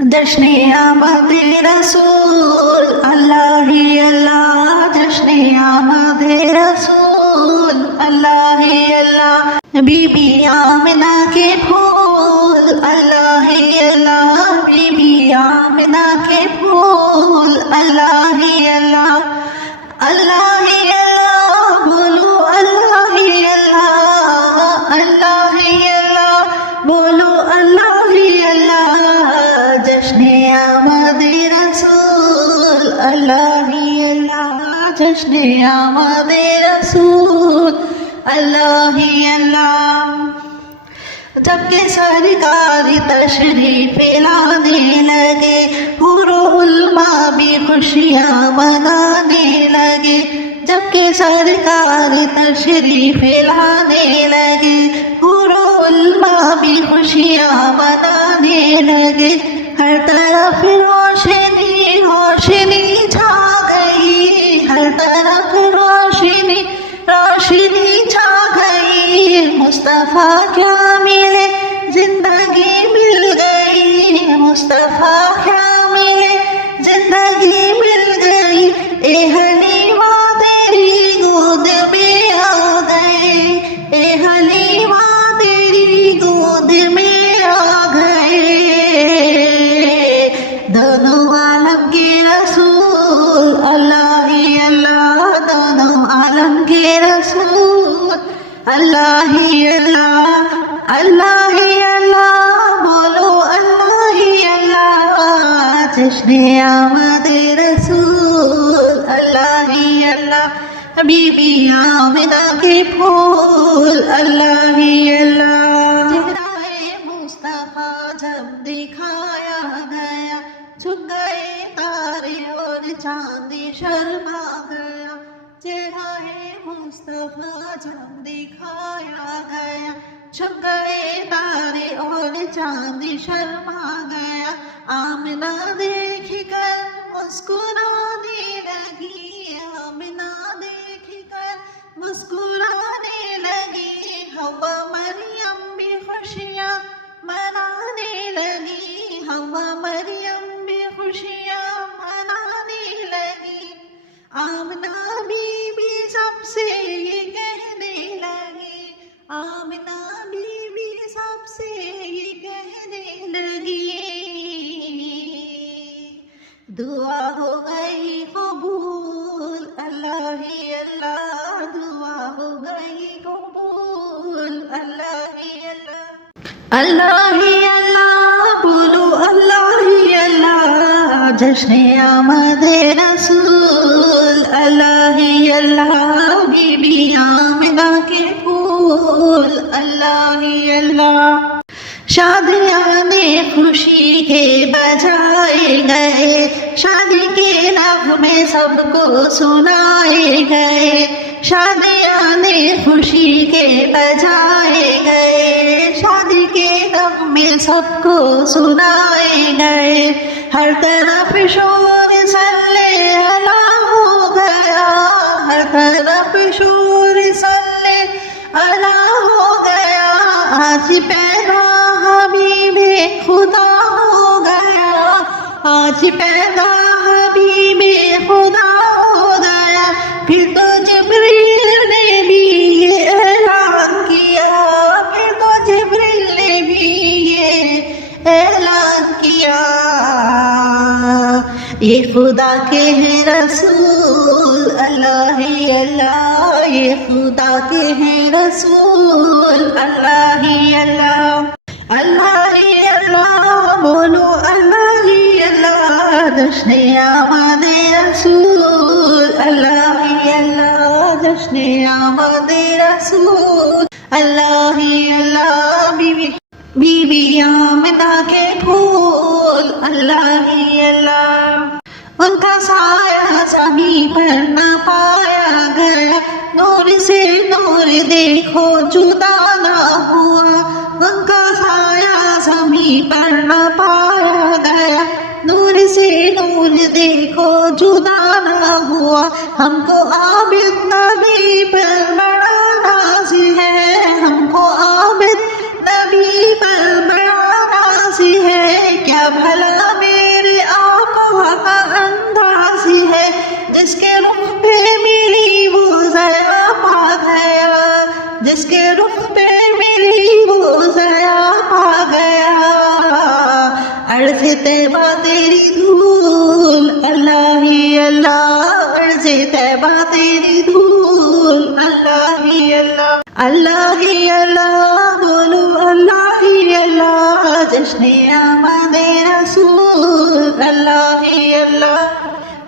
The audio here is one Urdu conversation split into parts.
جشن آمد رسول اللہ ہی اللہ، جشن آمد رسول اللہ ہی اللہ، بی بی آمنہ کے پھول اللہ ہی اللہ، بی بی آمنہ کے پھول اللہ ہی اللہ، اللہ ہی اللہ بولو اللہ ہی اللہ، اللہ ہی اللہ بولو اللہ ہی اللہ، جشن آمد رسول اللہ ہی اللہ، جشن آمد رسول اللہ ہی اللہ۔ جب کہ سرکار تشریف لانے لگے، حور و علماء بھی خوشیاں منانے لگے، جب کہ سرکار تشریف لانے لگے، حور و علماء بھی خوشیاں منانے لگے، ہر طرف روشنی روشنی چھا گئی، ہر طرف روشنی روشنی چھا گئی، مصطفیٰ کیا ملے زندگی مل گئی، مصطفیٰ کیا ملے زندگی مل گئی، اے حلیمہ تیری گود میں آ گئے، اے حلیمہ تیری گود میں آ گئے، دونوں عالم کے رسول اللہ ہی اللہ، دونوں عالم کے رسول اللہ ہی اللہ، اللہ ہی اللہ بولو اللہ ہی اللہ، جشن آمد رسول اللہ ہی اللہ، بی بی آمنہ کے پھول اللہ ہی اللہ۔ چہرہ مصطفیٰ جب دکھایا گیا، جھک گئے تارے اور چاند شرما گیا، چہرہ مصطفیٰ جب دکھایا گیا، جھک گئے تارے اور چاند شرما گیا، آمنہ دیکھ کر مسکرانے لگی، آمنہ دیکھ کر مسکرانے لگی، حوا مریم بھی خوشیاں منانے لگی، حوا مریم بھی خوشیاں منانے لگی، آمنہ بی بی سب سے یہ کہنے لگی، آمنہ بی بی سب سے یہ کہنے لگی، دعا ہو گئی قبول اللہ ہی اللہ، دعا ہو گئی قبول اللہ ہی اللہ، اللہ ہی اللہ بولو اللہ ہی اللہ، جشن آمد رسول اللہ ہی اللہ، بی بی آمنہ کے پھول اللہ ہی اللہ۔ شادیاں نے خوشی کے بجائے گئے، شادی کے نغمے سب کو سنائے گئے، شادیاں نے خوشی کے بجائے گئے، شادی کے نغمے سب کو سنائے گئے، ہر طرف شور صلی اللہ ہو گیا، ہر طرف شور صلی اللہ ہو گیا، آج پیدا حبیب خدا ہو گیا، آج پیدا حبیب خدا ہو گیا، پھر تو جبریل نے بھی یہ اعلان کیا، پھر تو جبریل نے بھی یہ اعلان کیا، یہ خدا کے ہیں رسول اللہ ہی اللہ، یہ خدا کے ہیں رسول اللہ ہی اللہ، اللہ ہی اللہ بولو اللہ ہی اللہ، جشن آمد رسول اللہ ہی اللہ، جشن آمد رسول اللہ ہی اللہ، بی بی آمنہ کے پھول اللہ ہی اللہ، ان کا سایہ زمین پر نہ پایا گیا، نور سے نور دیکھو جدا نہ ہوا، ان کا سایہ زمین پر نہ پایا گیا، نور سے نور دیکھو جدا نہ ہوا، ہم کو عابد نبی پر بڑا ناز ہے، ہم کو عابد نبی پر بڑا ناز ہے، کیا بھلا کا انداز ہی ہے، جس کے رخ پہ ملی وہ ضیا پا گیا، جس کے رخ پہ ملی وہ ضیا پا گیا۔ عرض طیبہ تیری دھول اللہ ہی اللہ، عرض طیبہ تیری دھول اللہ ہی اللہ، اللہ ہی اللہ بولو اللہ ہی اللہ، جشن آمد رسول اللہ ہی اللہ۔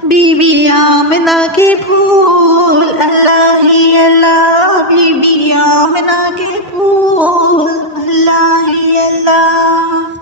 بی بی آمنہ کے پھول اللہ ہی اللہ، بی بی آمنہ کے پھول اللہ ہی اللہ۔